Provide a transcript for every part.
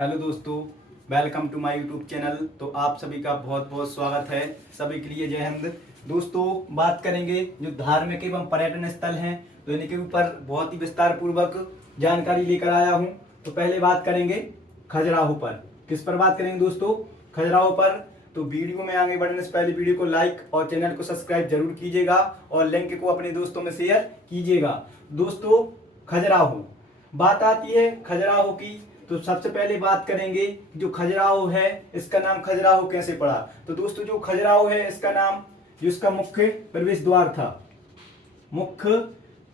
Hello दोस्तों, welcome to my YouTube channel. तो आप सभी का बहुत बहुत स्वागत है। सभी के लिए जय हिंद। दोस्तों, बात करेंगे जो धार्मिक एवं पर्यटन स्थल हैं, तो इनके ऊपर बहुत ही विस्तार पूर्वक जानकारी लेकर आया हूं। तो पहले बात करेंगे खजुराहो पर। किस पर बात करेंगे दोस्तों? खजुराहो पर। तो वीडियो में आगे बढ़ने से पहले वीडियो को लाइक और चैनल को सब्सक्राइब जरूर कीजिएगा और लिंक को अपने दोस्तों में शेयर कीजिएगा। दोस्तों, खजुराहो बात आती है खजुराहो की, तो सबसे पहले बात करेंगे कि जो खजुराहो है इसका नाम खजुराहो कैसे पड़ा। तो दोस्तों, जो खजुराहो है इसका नाम जो इसका मुख्य प्रवेश द्वार था, मुख्य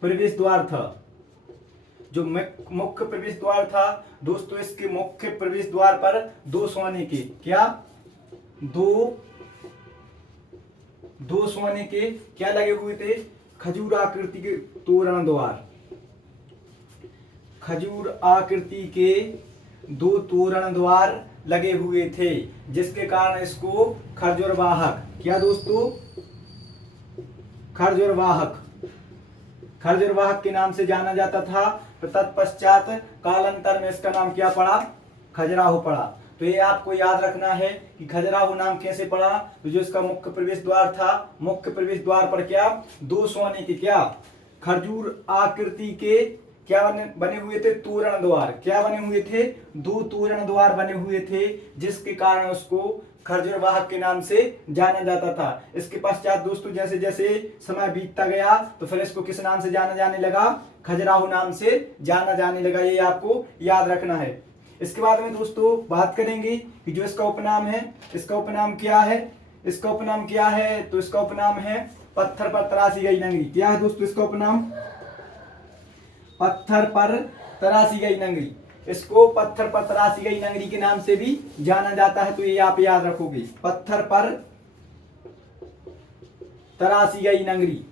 प्रवेश द्वार था, जो मुख्य प्रवेश द्वार था दोस्तों, इसके मुख्य प्रवेश द्वार पर दो सोने के क्या दो सोने के क्या लगे हुए थे? खजूर आकृति के तोरण द्वार, खजूर आकृति के दो तोरण द्वार लगे हुए थे, जिसके कारण इसको खरजुरवाहक क्या दोस्तों? खरजुरवाहक के नाम से जाना जाता था। तत्पश्चात कालांतर में इसका नाम क्या पड़ा? खजुराहो पड़ा। तो ये आपको याद रखना है कि खजुराहो नाम कैसे पड़ा। तो जो इसका मुख्य प्रवेश द्वार था, मुख्य प्रवेश द्वार पर क्या दो सोने के क्या खजूर आकृति के क्या बने हुए थे? तोरण द्वार। क्या बने हुए थे? दो तोरण द्वार बने हुए थे, जिसके कारण उसको खरजुरवाहक के नाम से जाना जाता था। इसके पश्चात दोस्तों जैसे जैसे समय बीतता गया तो फिर इसको किस नाम से जाना जाने लगा? खजुराहो नाम से जाना जाने लगा। ये आपको याद रखना है। इसके बाद में दोस्तों बात करेंगे कि जो इसका उपनाम है, इसका उपनाम क्या है? इसका उपनाम क्या है? तो इसका उपनाम है पत्थर पर तराशी गई नगरी। क्या है दोस्तों इसका उपनाम? पत्थर पर तराशी गई नगरी। इसको पत्थर पर तराशी गई नगरी के नाम से भी जाना जाता है। तो ये आप याद रखोगे, पत्थर पर तराशी गई नगरी।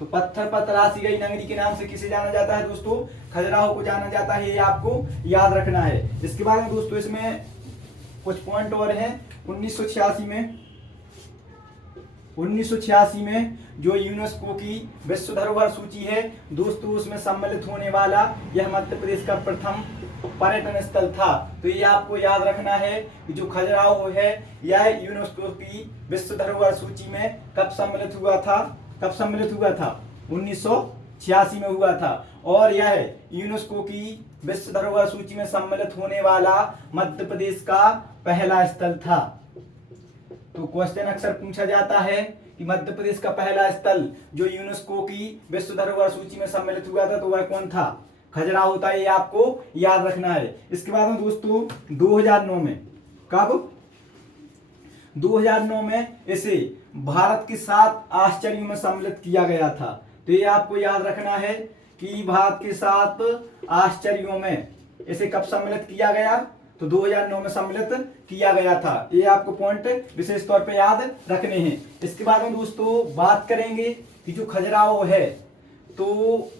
तो पत्थर पर तराशी गई नगरी के नाम से किसे जाना जाता है दोस्तों? खजुराहो को जाना जाता है। ये आपको याद रखना है। इसके बाद में दोस्तों इसमें कुछ पॉइंट और हैं। 1986 में जो यूनेस्को की विश्व धरोहर सूची है दोस्तों, उसमें सम्मिलित होने वाला यह मध्य प्रदेश का प्रथम पर्यटन स्थल था। तो ये आपको याद रखना है कि जो खजुराहो है यह यूनेस्को की विश्व धरोहर सूची में कब सम्मिलित हुआ था? 1986 में हुआ था। और यह यूनेस्को की विश्व धरोहर सूची में सम्मिलित होने वाला मध्य प्रदेश का पहला स्थल था। तो क्वेश्चन अक्सर पूछा जाता है कि मध्य प्रदेश का पहला स्थल जो यूनेस्को की विश्व धरोहर सूची में सम्मिलित हुआ था, तो वह कौन था? खजुराहो था। ये आपको याद रखना है। इसके बाद में दोस्तों 2009 में, कब? 2009 में इसे भारत के 7 आश्चर्यों में सम्मिलित किया गया था। तो ये आपको याद रखना है कि भारत के 7 आश्चर्यों में इसे कब सम्मिलित किया गया? तो 2009 में सम्मिलित किया गया था। ये आपको पॉइंट विशेष तौर पे याद रखने हैं। इसके बाद में दोस्तों बात करेंगे कि जो खजुराहो है तो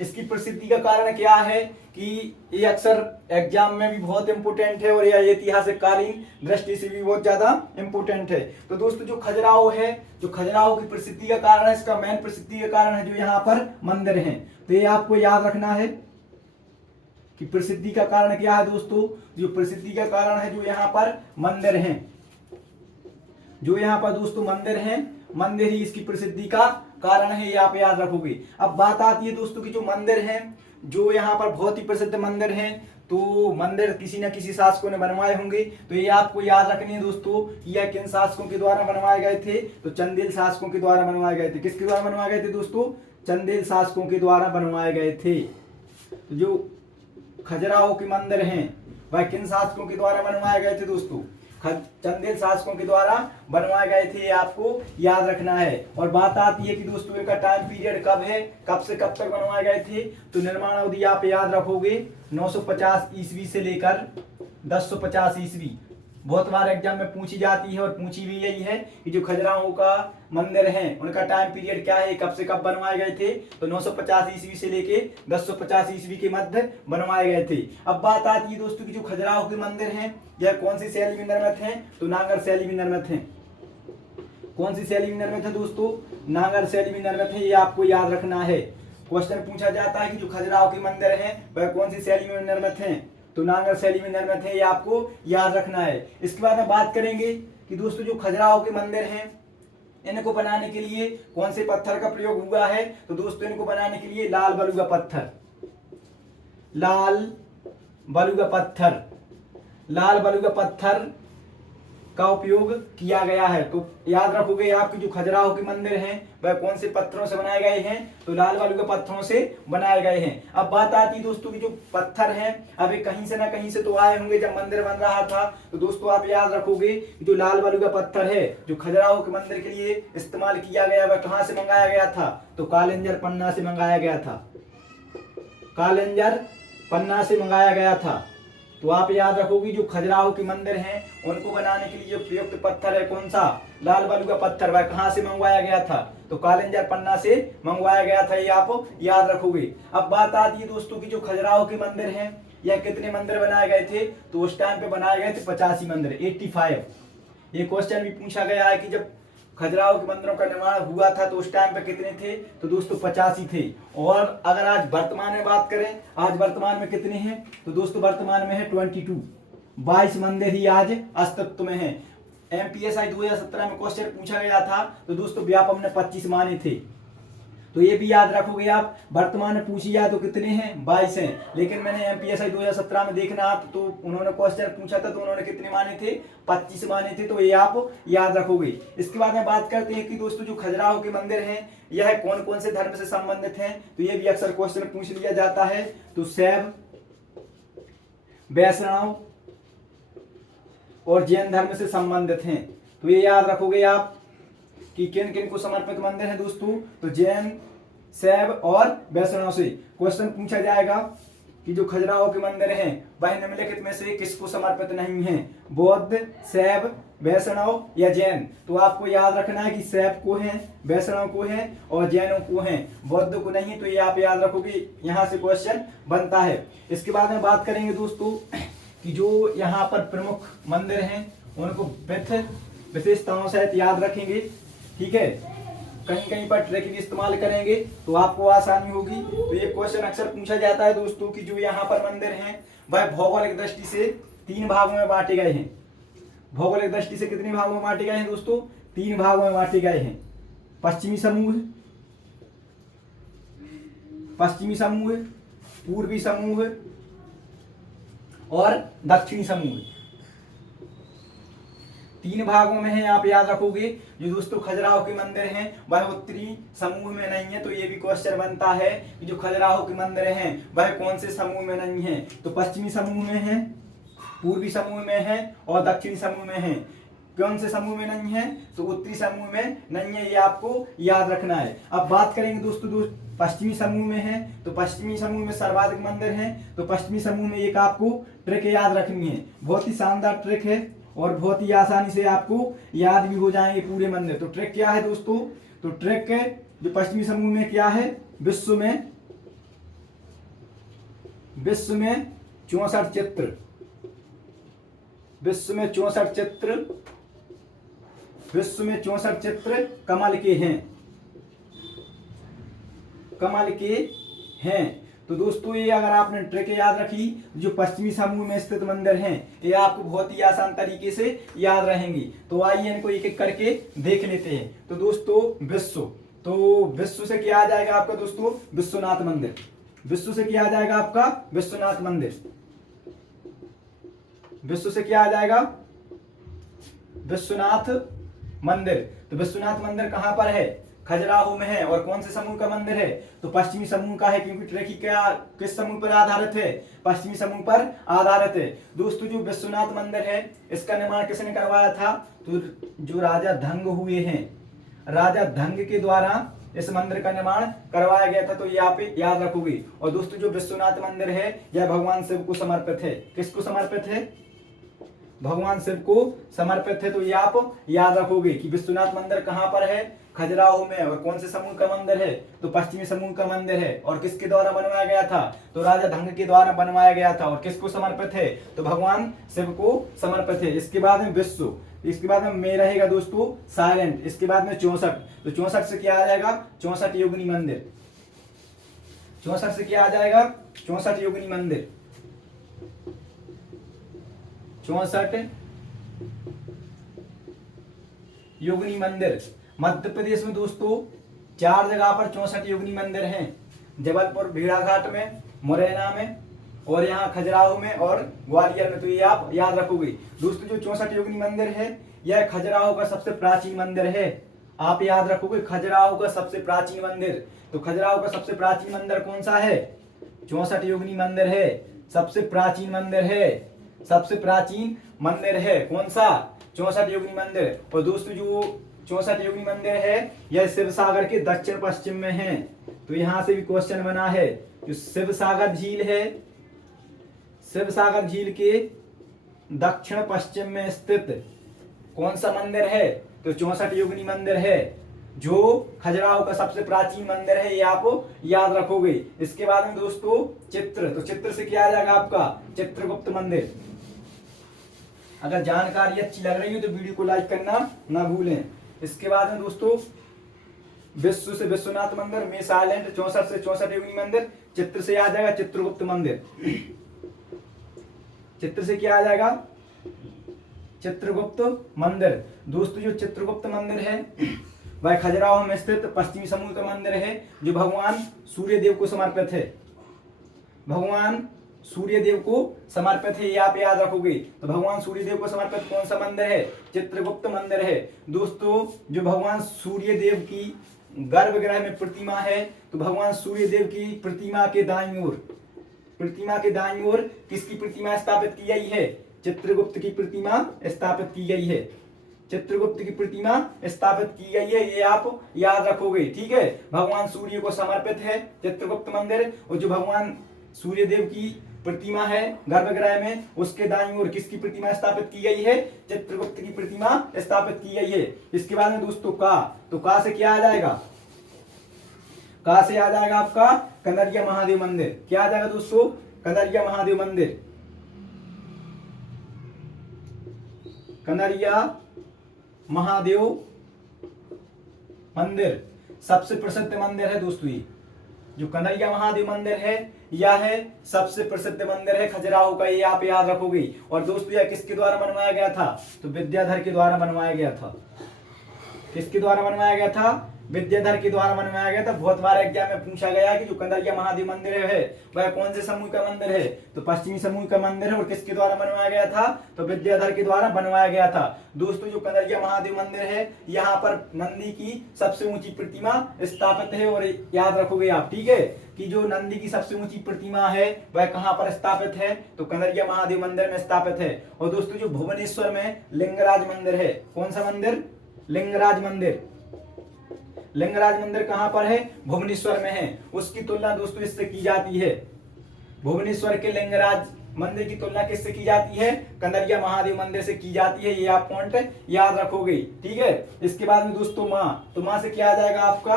इसकी प्रसिद्धि का कारण क्या है कि ये अक्सर एग्जाम में भी बहुत इंपोर्टेंट है और यह ऐतिहासिक कालीन दृष्टि से भी बहुत ज्यादा इंपोर्टेंट है। तो दोस्तों जो खजुराहो है, जो खजुराहो की प्रसिद्धि का कारण है, इसका मेन प्रसिद्धि का कारण है जो यहाँ पर मंदिर है। तो ये आपको याद रखना है कि प्रसिद्धि का कारण क्या है दोस्तों? जो प्रसिद्धि का कारण है जो यहाँ पर मंदिर हैं, जो यहाँ पर दोस्तों मंदिर हैं, मंदिर ही इसकी प्रसिद्धि का कारण है। ये आप याद रखोगे। अब बात आती है दोस्तों की जो मंदिर हैं, जो यहाँ पर बहुत ही प्रसिद्ध मंदिर हैं, तो मंदिर किसी न किसी शासकों ने बनवाए होंगे। तो ये आपको याद रखनी है दोस्तों कि यह किन शासकों के द्वारा बनवाए गए थे? तो चंदेल शासकों के द्वारा बनवाए गए थे। किसके द्वारा बनवाए गए थे दोस्तों? चंदेल शासकों के द्वारा बनवाए गए थे। तो जो खजुराहो के मंदिर हैं वह किन शासकों के द्वारा बनवाए गए थे दोस्तों? चंदेल शासकों के द्वारा बनवाए गए थे। आपको याद रखना है। और बात आती है कि दोस्तों इनका टाइम पीरियड कब है, कब से कब तक बनवाए गए थे? तो निर्माण अवधि आप याद रखोगे 950 ईस्वी से लेकर 1050 ईस्वी। बहुत बार एग्जाम में पूछी जाती है और पूछी भी यही है कि जो खजुराहो का मंदिर है उनका टाइम पीरियड क्या है, कब से कब बनवाए गए थे? तो 950 ईस्वी से लेके 1050 ईस्वी के मध्य बनवाए गए थे। अब बात आती है दोस्तों की जो खजुराहो के मंदिर हैं यह कौन सी शैली में निर्मित हैं? तो नागर शैली में निर्मित हैं। कौन सी शैली में निर्मित है दोस्तों? नागर शैली में निर्मित है। ये आपको याद रखना है। क्वेश्चन पूछा जाता है कि जो खजुराहो के मंदिर हैं वह कौन सी शैली में निर्मित हैं? तो नांगर शैली में निर्मित है, ये आपको याद रखना है। इसके बाद में बात करेंगे कि दोस्तों जो खजुराहो के मंदिर हैं इनको बनाने के लिए कौन से पत्थर का प्रयोग हुआ है, तो दोस्तों इनको बनाने के लिए लाल बलुआ पत्थर, लाल बलुआ पत्थर, लाल बलुआ पत्थर का उपयोग किया गया है। तो याद रखोगे आपके जो खजुराहो के मंदिर हैं वह कौन से पत्थरों से बनाए गए हैं, तो लाल बलुआ पत्थरों से बनाए गए हैं। अब बात आती है दोस्तों की जो पत्थर हैं अभी कहीं से ना कहीं से तो आए होंगे जब मंदिर बन रहा था। तो दोस्तों आप याद रखोगे जो लाल बलुआ पत्थर है जो खजुराहो के मंदिर के लिए इस्तेमाल किया गया वह कहाँ से मंगाया गया था, तो कालिंजर पन्ना से मंगाया गया था, कालिंजर पन्ना से मंगाया गया था। तो आप याद रखोगे जो खजुराहो के मंदिर हैं उनको बनाने के लिए जो प्रयुक्त पत्थर है कौन सा, लाल बलुआ पत्थर, वह कहाँ से मंगवाया गया था, तो कालिंजर पन्ना से मंगवाया गया था, ये आप याद रखोगे। अब बात आती है दोस्तों की जो खजुराहो के मंदिर हैं यह कितने मंदिर बनाए गए थे, तो उस टाइम पे बनाए गए थे 85 मंदिर, 85। ये क्वेश्चन भी पूछा गया है कि जब खजुराहो के मंदिरों का निर्माण हुआ था तो उस टाइम पे कितने थे, तो दोस्तों 85 थे। और अगर आज वर्तमान में बात करें, आज वर्तमान में कितने हैं, तो दोस्तों वर्तमान में है 22, 22 मंदिर ही आज अस्तित्व में है। एमपीएसआई 2017 में क्वेश्चन पूछा गया था तो दोस्तों व्यापम ने 25 माने थे, तो ये भी याद रखोगे आप। वर्तमान में पूछी जाए तो कितने हैं, 22 हैं, लेकिन मैंने एमपीएसआई 2017 में देखना आप तो उन्होंने क्वेश्चन पूछा था तो उन्होंने कितने माने थे, 25 माने थे, तो ये आप याद रखोगे। इसके बाद में बात करते हैं कि दोस्तों जो खजुराहो के मंदिर हैं यह कौन कौन से धर्म से संबंधित हैं, तो ये भी अक्सर क्वेश्चन पूछ लिया जाता है। तो शैव, वैष्णव और जैन धर्म से संबंधित हैं, तो ये याद रखोगे आप कि किन किन को समर्पित मंदिर है दोस्तों, तो जैन, शैव और वैष्णव से क्वेश्चन पूछा जाएगा कि जो खजुराहो के मंदिर हैं वह निम्नलिखित में से किसको समर्पित नहीं है, बौद्ध, शैव, वैष्णव या जैन। तो आपको याद रखना है कि शैव को है, वैष्णव को है और जैनों को है, बौद्ध को नहीं, तो ये आप याद रखोगे, यहाँ से क्वेश्चन बनता है। इसके बाद में बात करेंगे दोस्तों कि जो यहाँ पर प्रमुख मंदिर हैं उनको विशेषताओं सहित याद रखेंगे, ठीक है। कहीं कहीं पर ट्रैकिंग इस्तेमाल करेंगे तो आपको आसानी होगी। तो ये क्वेश्चन अक्सर पूछा जाता है दोस्तों कि जो यहाँ पर मंदिर हैं वह भौगोलिक दृष्टि से 3 भागों में बांटे गए हैं। भौगोलिक दृष्टि से कितने भागों में बांटे गए हैं दोस्तों, 3 भागों में बांटे गए हैं। पश्चिमी समूह, पश्चिमी समूह, पूर्वी समूह और दक्षिणी समूह, 3 भागों में है, आप याद रखोगे। जो दोस्तों खजुराहो के मंदिर हैं वह उत्तरी समूह में नहीं है, तो ये भी क्वेश्चन बनता है कि जो खजुराहो के मंदिर हैं वह कौन से समूह में नहीं है, तो पश्चिमी समूह में है, पूर्वी समूह में है और दक्षिणी समूह में है। कौन से समूह में नहीं है, तो उत्तरी समूह में नहीं है, ये आपको याद रखना है। अब बात करेंगे दोस्तों पश्चिमी समूह में है, तो पश्चिमी समूह में सर्वाधिक मंदिर हैं, तो पश्चिमी समूह में एक आपको ट्रिक याद रखनी है, बहुत ही शानदार ट्रिक है और बहुत ही आसानी से आपको याद भी हो जाएंगे पूरे मंदिर। तो ट्रिक क्या है दोस्तों, तो ट्रिक जो पश्चिमी समूह में क्या है, विश्व में 64 चित्र, विश्व में 64 चित्र, विश्व में 64 चित्र कमल के हैं, कमल के हैं। तो दोस्तों ये अगर आपने ट्रिक याद रखी, जो पश्चिमी समूह में स्थित मंदिर हैं ये आपको बहुत ही आसान तरीके से याद रहेंगी। तो आइए इनको एक एक करके देख लेते हैं। तो दोस्तों विश्व, तो विश्व से क्या आ जाएगा आपका दोस्तों, विश्वनाथ मंदिर, विश्व से क्या आ जाएगा आपका, विश्वनाथ मंदिर, विश्व से क्या आ जाएगा, विश्वनाथ मंदिर। तो विश्वनाथ मंदिर कहां पर है, खजुराहो में है, और कौन से समूह का मंदिर है, तो पश्चिमी समूह का है, क्योंकि ट्रैकिंग क्या किस समूह पर आधारित है, पश्चिमी समूह पर आधारित है। दोस्तों जो विश्वनाथ मंदिर है इसका निर्माण किसने करवाया था, तो जो राजा धंग हुए हैं, राजा धंग के द्वारा इस मंदिर का निर्माण करवाया गया था, तो ये आप याद रखोगे। और दोस्तों जो विश्वनाथ मंदिर है यह भगवान शिव को समर्पित है, किसको समर्पित है, भगवान शिव को समर्पित है। तो ये आप याद रखोगे कि विश्वनाथ मंदिर कहां पर है, खजुराहो में, और कौन से समूह का मंदिर है, तो पश्चिमी समूह का मंदिर है, और किसके द्वारा बनवाया गया था, तो राजा धंग के द्वारा बनवाया गया था, और किसको समर्पित है, तो भगवान शिव को समर्पित है। इसके बाद में विश्व, इसके बाद में रहेगा दोस्तों साइलेंट, इसके बाद में 64, तो 64 से क्या आ जाएगा, 64 योगिनी मंदिर, 64 से क्या आ जाएगा, 64 योगिनी मंदिर, 64 योगिनी मंदिर। मध्य प्रदेश में दोस्तों 4 जगह पर 64 योगिनी मंदिर हैं। जबलपुर भेड़ाघाट में, मुरैना में, और यहाँ खजुराहो में और ग्वालियर में। तो ये आप याद रखोगे दोस्तों। जो 64 योगिनी मंदिर है यह खजुराहो का सबसे प्राचीन मंदिर है। आप याद रखोगे खजुराहो का सबसे प्राचीन मंदिर। तो खजुराहो का सबसे प्राचीन मंदिर कौन सा है? 64 योगिनी मंदिर है। सबसे प्राचीन मंदिर है, सबसे प्राचीन मंदिर है कौन सा? 64 योगिनी मंदिर। और दोस्तों जो 64 योगिनी मंदिर है यह शिव सागर के दक्षिण पश्चिम में है। तो यहां से भी क्वेश्चन बना है। जो शिव सागर झील है, शिव सागर झील के दक्षिण पश्चिम में स्थित कौन सा मंदिर है? तो 64 योगिनी मंदिर है, जो खजुराहो का सबसे प्राचीन मंदिर है। ये आप याद रखोगे। इसके बाद में दोस्तों चित्र, तो चित्र से क्या आ जाएगा आपका? चित्रगुप्त मंदिर। अगर जानकारी अच्छी लग रही हो तो वीडियो को लाइक करना ना भूलें। इसके बाद में दोस्तों विश्व से विश्वनाथ मंदिर, मेष आइलैंड, 64 से 64 योगिनी मंदिर। चित्र से आ जाएगा चित्रगुप्त मंदिर। चित्र से क्या आ जाएगा? चित्रगुप्त मंदिर। दोस्तों जो चित्रगुप्त मंदिर है वह खजुराहो में स्थित पश्चिमी समूह का मंदिर है, जो भगवान सूर्य देव को समर्पित है। भगवान सूर्य देव को समर्पित है, ये आप याद रखोगे। तो भगवान सूर्य देव को समर्पित कौन सा मंदिर है? चित्रगुप्त मंदिर है। दोस्तों जो भगवान सूर्य देव की गर्भगृह में प्रतिमा है, तो भगवान सूर्य देव की प्रतिमा के दाईं ओर, प्रतिमा के दाईं ओर किसकी प्रतिमा स्थापित की गई है? चित्रगुप्त की प्रतिमा स्थापित की गई है। चित्रगुप्त की प्रतिमा स्थापित की गई है, ये आप याद रखोगे। ठीक है, भगवान सूर्य को समर्पित है चित्रगुप्त मंदिर। और जो भगवान सूर्य देव की प्रतिमा है गर्भगृह में, उसके दाईं ओर किसकी प्रतिमा स्थापित की गई है? चित्रगुप्त की प्रतिमा स्थापित की गई है। इसके बाद में दोस्तों का, तो का से क्या आ जाएगा? का से आ जाएगा आपका कनरिया महादेव मंदिर। क्या आ जाएगा दोस्तों? कनरिया महादेव मंदिर। कनरिया महादेव मंदिर सबसे प्रसिद्ध मंदिर है दोस्तों। ये जो कनरिया महादेव मंदिर है यह है सबसे प्रसिद्ध मंदिर है खजुराहो का, ये आप याद रखोगे। और दोस्तों यह किसके द्वारा बनवाया गया था? तो विद्याधर के द्वारा बनवाया गया था। किसके द्वारा बनवाया गया था? विद्याधर के द्वारा बनवाया गया था। बहुत बार एग्जाम में पूछा गया कि जो कनरिया महादेव मंदिर है वह कौन से समूह का मंदिर है? तो पश्चिमी समूह का मंदिर है। और किसके द्वारा बनवाया गया था? तो विद्याधर के द्वारा बनवाया गया था। दोस्तों जो कनरिया महादेव मंदिर है यहाँ पर नंदी की सबसे ऊंची प्रतिमा स्थापित है। और याद रखोगे आप, ठीक है, कि जो नंदी की सबसे ऊंची प्रतिमा है वह कहाँ पर स्थापित है? तो कनरिया महादेव मंदिर में स्थापित है। और दोस्तों जो भुवनेश्वर में लिंगराज मंदिर है, कौन सा मंदिर? लिंगराज मंदिर। लिंगराज मंदिर कहां पर है? भुवनेश्वर में है। उसकी तुलना दोस्तों इससे की जाती है, भुवनेश्वर के लिंगराज मंदिर की तुलना किससे की जाती है? कनरिया महादेव मंदिर से की जाती है। ये आप पॉइंट याद रखोगे। ठीक है, इसके बाद में दोस्तों माँ, तो माँ से क्या आ जाएगा आपका?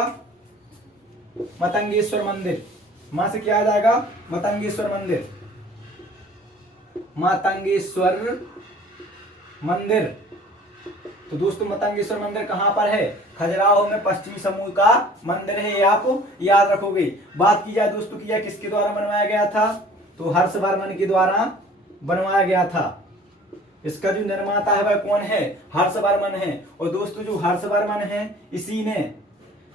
मतंगेश्वर मंदिर। माँ से क्या आ जाएगा? मतंगेश्वर मंदिर। मतंगेश्वर मंदिर। तो दोस्तों मतंगेश्वर मंदिर कहां पर है? खजुराहो में पश्चिमी समूह का मंदिर है, ये आप याद रखोगे। बात की जाए दोस्तों कि यह किसके द्वारा बनवाया गया था? तो हर्षवर्मन के द्वारा बनवाया गया था। इसका जो निर्माता है वह कौन है? हर्षवर्मन है। और दोस्तों जो हर्षवर्मन है इसी ने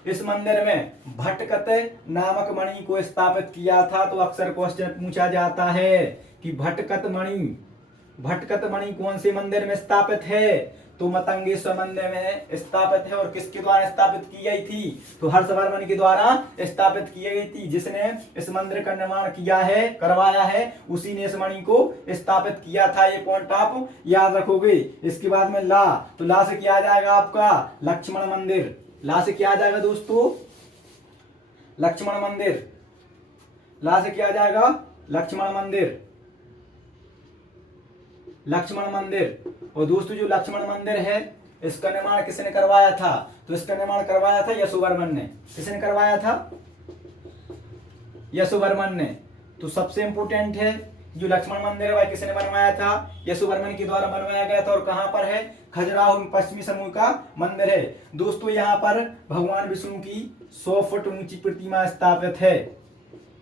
इस मंदिर में भटकत नामक मणि को स्थापित किया था। तो अक्सर क्वेश्चन पूछा जाता है कि भटकत मणि कौन से मंदिर में स्थापित है? तो मतंगेश्वर मंदिर में स्थापित है। और किसके द्वारा स्थापित की गई थी? तो हर्षवर्मन के द्वारा स्थापित की गई थी। जिसने इस मंदिर का निर्माण किया है, करवाया है, उसी ने इस मणि को स्थापित किया था। ये पॉइंट आप याद रखोगे। इसके बाद में ला, तो ला से क्या आ जाएगा आपका? लक्ष्मण मंदिर। ला से क्या आ जाएगा दोस्तों? लक्ष्मण मंदिर। ला से क्या आ जाएगा? लक्ष्मण मंदिर। लक्ष्मण मंदिर। और दोस्तों जो लक्ष्मण मंदिर है इसका निर्माण किसने करवाया था? तो इसका निर्माण करवाया था यशोवर्मन ने। किसने करवाया था? यशोवर्मन ने। तो सबसे इंपोर्टेंट है जो लक्ष्मण मंदिर है वह किसने बनवाया था? यशोवर्मन के द्वारा बनवाया गया था। और कहां पर है? खजुराहो में पश्चिमी समूह का मंदिर है। दोस्तों यहाँ पर भगवान विष्णु की 100 फुट ऊंची प्रतिमा स्थापित है।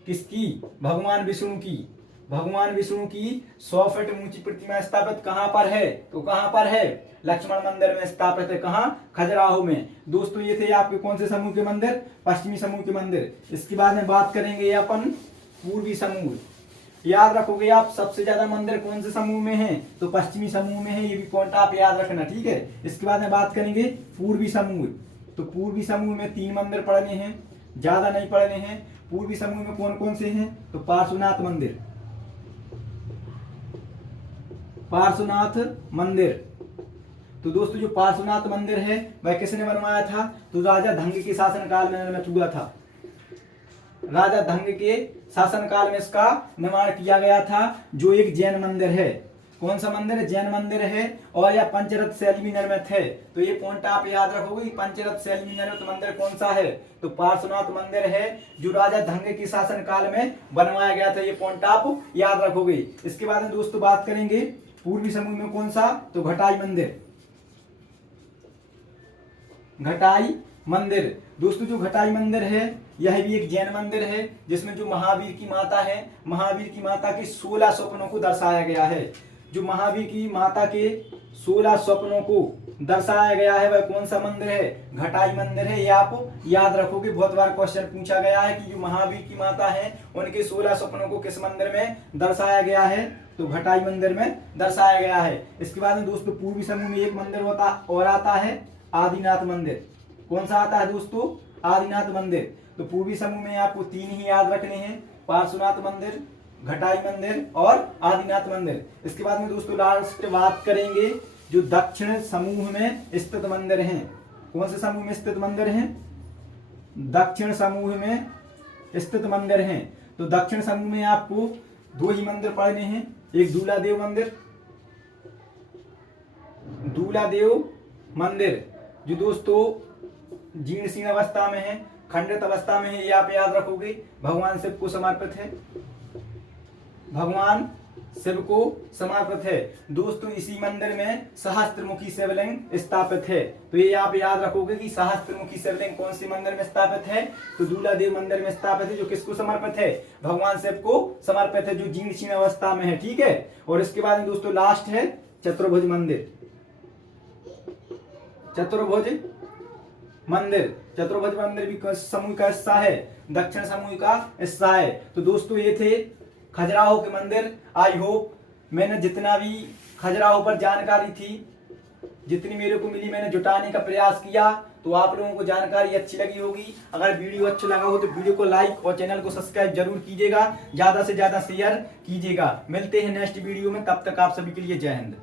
किसकी? भगवान विष्णु की भगवान विष्णु की 100 फीट ऊंची प्रतिमा स्थापित कहाँ पर है? तो कहाँ पर है? लक्ष्मण मंदिर में स्थापित है। कहाँ? खजुराहो में। दोस्तों ये थे आपके कौन से समूह के मंदिर? पश्चिमी समूह के मंदिर। इसके बाद में बात करेंगे अपन पूर्वी समूह। याद रखोगे आप सबसे ज्यादा मंदिर कौन से समूह में है? तो पश्चिमी समूह में है। ये भी पॉइंट आप याद रखना, ठीक है। इसके बाद में बात करेंगे पूर्वी समूह। तो पूर्वी समूह में 3 मंदिर पढ़ने हैं, ज्यादा नहीं पढ़ने हैं। पूर्वी समूह में कौन कौन से हैं? तो पार्श्वनाथ मंदिर, पार्श्वनाथ मंदिर। तो दोस्तों जो पार्श्वनाथ मंदिर है वह किसने बनवाया था? तो राजा धंग के शासनकाल में निर्मित हुआ था। राजा धंग के शासनकाल में इसका निर्माण किया गया था, जो एक जैन मंदिर है। कौन सा मंदिर है? जैन मंदिर है। और यह पंचरथ शैली में निर्मित है। तो ये पॉइंट आप याद रखोगे कि पंचरथ शैली में निर्मित मंदिर कौन सा है? तो पार्श्वनाथ मंदिर है, जो राजा धंग के शासन काल में बनवाया गया था। ये पॉइंट आप याद रखोगे। इसके बाद में दोस्तों बात करेंगे पूर्वी समूह में कौन सा? तो घटाई मंदिर, घटाई मंदिर। दोस्तों जो घटाई मंदिर है यह भी एक जैन मंदिर है, जिसमें जो महावीर की माता है, महावीर की माता के 16 स्वप्नों को दर्शाया गया है। जो महावीर की माता के 16 स्वप्नों को दर्शाया गया है वह कौन सा मंदिर है? घटाई मंदिर है। ये आप याद रखोगे, बहुत बार क्वेश्चन पूछा गया है कि जो महावीर की माता है उनके 16 स्वप्नों को किस मंदिर में दर्शाया गया है? तो घटाई मंदिर में दर्शाया गया है। इसके बाद में दोस्तों पूर्वी समूह में एक मंदिर होता और आता है आदिनाथ मंदिर। कौन सा आता है दोस्तों? आदिनाथ मंदिर। तो पूर्वी समूह में आपको 3 ही याद रखने हैं, पार्श्वनाथ मंदिर, घटाई मंदिर और आदिनाथ मंदिर। इसके बाद में दोस्तों लास्ट बात करेंगे जो दक्षिण समूह में स्थित मंदिर हैं। कौन से समूह में स्थित मंदिर हैं? दक्षिण समूह में स्थित मंदिर हैं। तो दक्षिण समूह में आपको 2 ही मंदिर पढ़ने हैं, एक दूलादेव मंदिर, दूलादेव मंदिर जो दोस्तों जीर्ण शीर्ण अवस्था में है, खंडित अवस्था में है। ये आप याद रखोगे, भगवान शिव को समर्पित है, भगवान शिव को समर्पित है। दोस्तों इसी मंदिर में सहस्त्रमुखी शिवलिंग स्थापित है। तो ये आप याद रखोगे कि सहस्त्रमुखी शिवलिंग कौन सी मंदिर में स्थापित है? तो दूलादेव मंदिर में स्थापित है, जो किसको समर्पित है? भगवान शिव को समर्पित है, जो जीर्ण शीर्ण अवस्था में है, ठीक है। और इसके बाद में दोस्तों लास्ट है चतुर्भुज मंदिर, चतुर्भुज मंदिर। चतुर्भुज मंदिर भी समूह का हिस्सा है, दक्षिण समूह का हिस्सा है। तो दोस्तों ये थे खजुराहो के मंदिर। आई होप मैंने जितना भी खजुराहो पर जानकारी थी, जितनी मेरे को मिली, मैंने जुटाने का प्रयास किया। तो आप लोगों को जानकारी अच्छी लगी होगी। अगर वीडियो अच्छा लगा हो तो वीडियो को लाइक और चैनल को सब्सक्राइब जरूर कीजिएगा, ज्यादा से ज्यादा शेयर कीजिएगा। मिलते हैं नेक्स्ट वीडियो में, तब तक आप सभी के लिए जय हिंद।